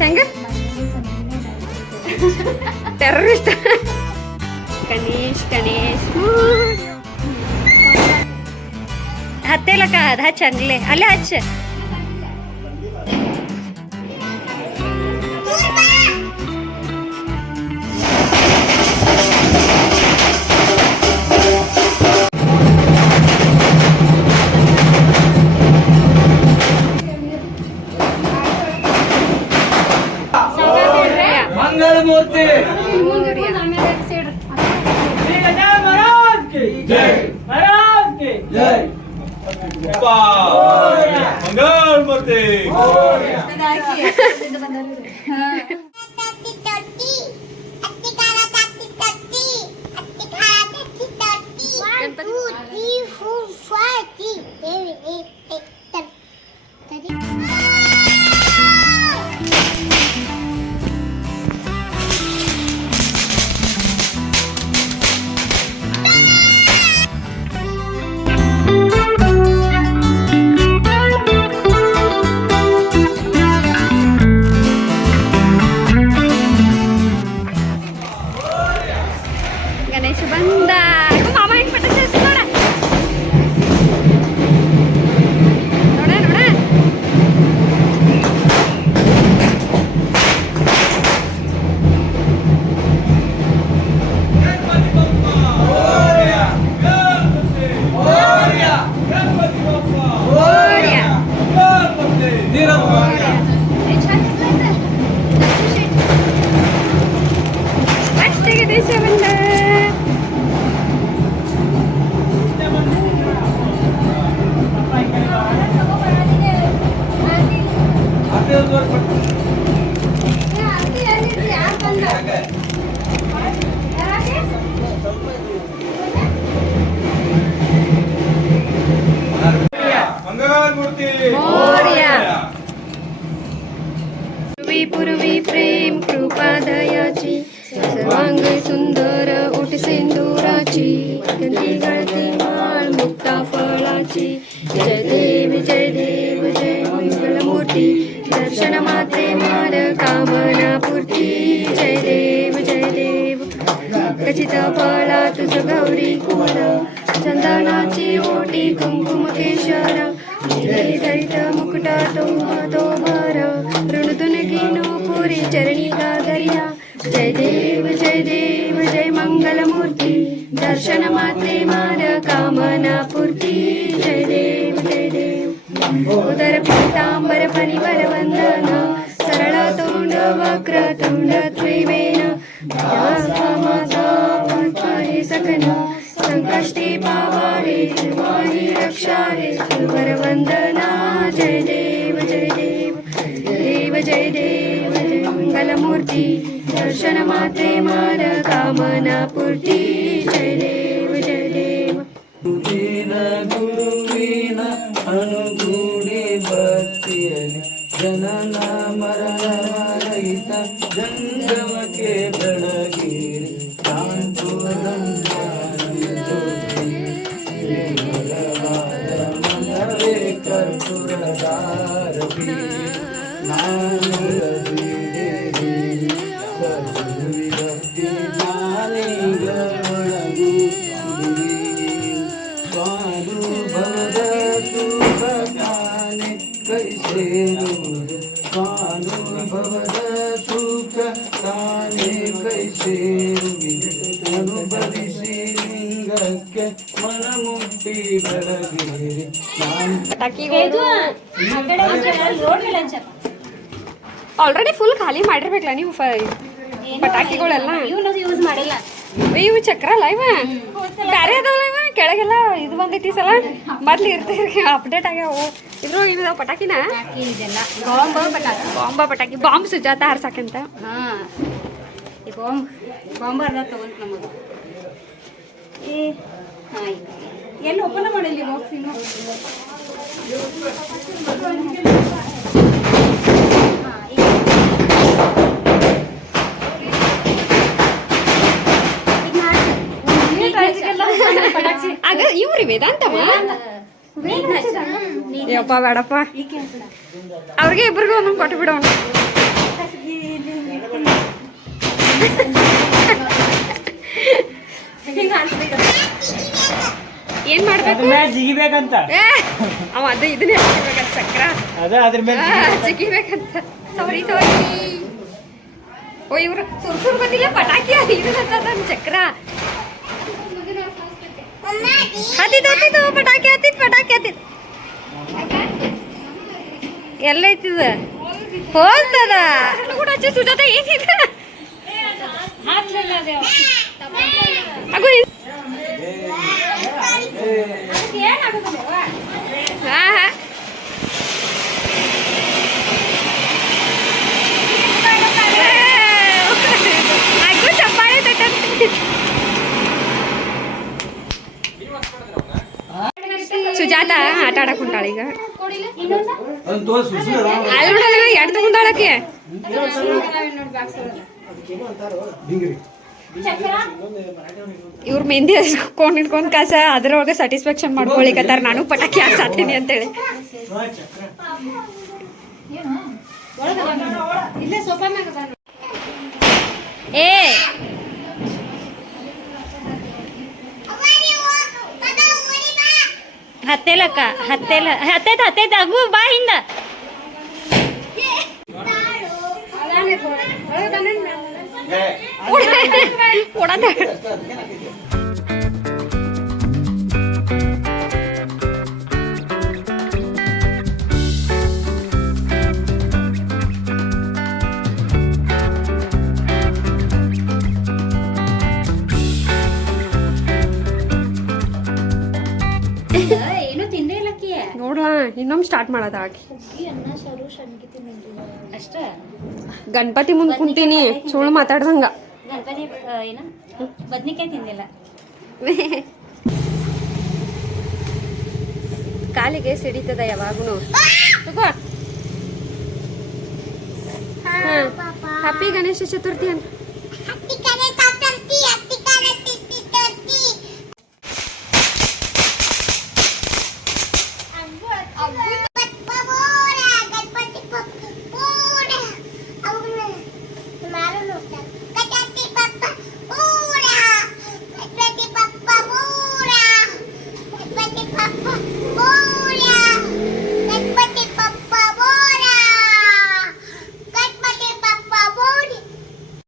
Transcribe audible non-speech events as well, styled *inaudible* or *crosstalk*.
ಹೆಂಗ ಟೆರರಿಸ್ಟ್ ಗಣೇಶ್ ಗಣೇಶ್ ಹತ್ತೇಲಕ್ಕ ಅದು ಹಚ್ಚ ಅಲ್ಲೇ ಅಲ್ಲೇ ಹಚ್ಚ मंगलमूर्ति हैं। महाराज की जय। महाराज की जय। मंगल मूर्ती। पूर्वी पूर्वी प्रेम कृपा दयाची सर्वांग सुंदर ओट सिंदुराची गंधी गळती माळ मुक्ता फळाची. जय देव जय देव जय मंगलमूर्ती दर्शन माते माल कामना पूर्ती. जय देव जय देव कचित फळा तुझ गौरी कुल चंदनाची ओटी कुंकुम केशर धरित मुकुट तो तो भर ऋणतुन गिनो पुरी चरणी गादर्या जय देव जय देव जय मंगलमूर्ती। दर्शन मात्रे मार कामना पूर्ती। जय देव जय देव। उदर पीतांबर फणिवर वंदन सरळ तोंड वक्र तोंड त्रिवेण। माता हे सकन संकष्टी पावारे सर्वाणी रक्षा रे वंदना जय देव जय देव. देव जय देव मंगलमूर्ती दर्शन माते मार कामना पूर्ती. जय देव जय देव. गुरुवीना अनुगुणे भक्ती जनना रबी नाम रबी देवी सदुरी रबी नाले गणगी स्वादु भवद तु भगाने कैसे नूर स्वादु भवद तु भगाने कैसे नूर अनुभविसि लिङ्गके मनमु ಆಲ್ರೆಡಿ ಫುಲ್ ಖಾಲಿ ಮಾಡಿರ್ಬೇಕಲ್ಲ ನೀವು ಫ- ಪಟಾಕಿಗಳೆಲ್ಲ? ಯೂಸ್ ಮಾಡಿಲ್ಲ. ಇವು ಚಕ್ರ ಅಲ್ಲ ಇವ? ಬ್ಯಾರೆ ಅದಾವಲ್ಲ ಇವ? ಕೆಳಗೆಲ್ಲ ಇದು ಬಂದೈತಿ ಸಲ? ಮೊದ್ಲು ಇರ್ತೀವಿ ಅಪ್ಡೇಟ್ ಆಗ್ಯಾವು. ಇದ್ರು ಇವ ಪಟಾಕಿನ? ಬಾಂಬ ಬಾಂಬ್ ಪಟಾಕ. ಬಾಂಬ ಪಟಾಕಿ. ಬಾಂಬ್ ಸುಜಾತ ಹಾರ್ಸಕ್ಕಂತ ಹಾ. ಈ ಬಾಂಬ್ ಬಾಂಬ್ ಅರ್ಧ ತಗೊಂತ ನಮಗೆ. ಏ ಹಾ ಇದು. ಎಲ್ಲಿ ಓಪನ್ ಮಾಡಿಲ್ಲ ಬಾಕ್ಸ್ ಇನ್ನು ಹಾ, ಇದು. ಇದ್ ಮಾಡ್ಸು. ನೀರ್ ಹಚ್ಚು. ಪಟಾಕಿ. ಆಗ ಇವ್ರಿ ವೇದಾಂತವ ನೀರ್ ಹಚ್ಚು. ನೀರ್ ಯಪ್ಪ ಬೇಡಪ್ಪ ಈಕೆ ಹಾಕ್ಬಿಡ. ಅವ್ರಿಗೆ ಇಬ್ರಿಗೂ ಒಂದೊಂದು ಕೊಟ್ಟು ಬಿಡೋಣ ಹಚ್ಚು ಏನ್ ಮಾಡ್ಬೇಕು? ಜಿಗಿಬೇಕಂತ. ಏ, ಅವ ಅದ ಇದನ್ನೇ ಚಕ್ರ. ಅದ ಅದ್ರ ಮೇಲೆ ಜಿಗಿಬೇಕಂತ. ಸಾರಿ ಸಾರಿ ಓ ಇವ್ರು ಸುರ್ಸುರ್ ಗೊತ್ತಿಲ್ಲ ಪಟಾಕಿ ಅದು ಇದು ಹಚ್ಚದ ಚಕ್ರ. ಹತ್ತಿದ್ ಹತ್ತಿದ್ದು ಪಟಾಕಿ ಹತ್ತಿದ್ ಪಟಾಕಿ ಹತ್ತಿದ್ ಎಲ್ಲ ಐತಿದ ಹೋಗ್ತದ ಕೂಡ ಹಚ್ಚಿ ಸುಜಾತ ಏನಿದೆ? ಅಗೋ ಇದ್- ಹಾ ಹಾ ಅಗೋ ಚಪ್ಪಾಳೆ ತಟ್ಟಂತ ಸುಜಾತ ಆಟ ಆಡಕ್ ಈಗ. ಎಡ್ ತಗೊಂಡಾಳಕ್ಕೆ ಇವ್ರ ಮೆಹಂದಿ ಹಚ್ಕೊಂಡ್ ಇಟ್ಕೊಂಡ್ ಕಾಸ, ಅದ್ರೊಳಗೆ ಸ್ಯಾಟಿಸ್ಫ್ಯಾಕ್ಷನ್ ಮಾಡ್ಕೊಳಿಕತ್ತಾರ ನಾನು ಪಟಾಕಿ ಹಾಕ್ಸಾತೀನಿ ಅಂತೇಳಿ. ಏ ಹತ್ತೇಲಕ್ಕ ಹತ್ತೇಲ ಹತ್ತೈತ್ ಹತ್ತೈತ್ ಅಗು ಬಾ ಹಿಂದ. ಓಡಾದ ಇನ್ನೊಮ್ಮೆ ಸ್ಟಾರ್ಟ್ ಮಾಡೋದ ಆಗಿ ಅಷ್ಟೇ? ಗಣಪತಿ ಮುಂದೆ ಕುಂತೀನಿ ಸುಳ್ಳು ಮಾತಾಡ್ದಂಗ. ಗಣಪತಿ ಏನ? ಬದ್ನಿಕಾಯಿ ತಿಂದಿಲ್ಲ. *laughs* ಕಾಲಿಗೆ ಸಿಡಿತದ ಯಾವಾಗೂ ಹ್ಯಾಪಿ ಗಣೇಶ ಚತುರ್ಥಿ ಅಂತ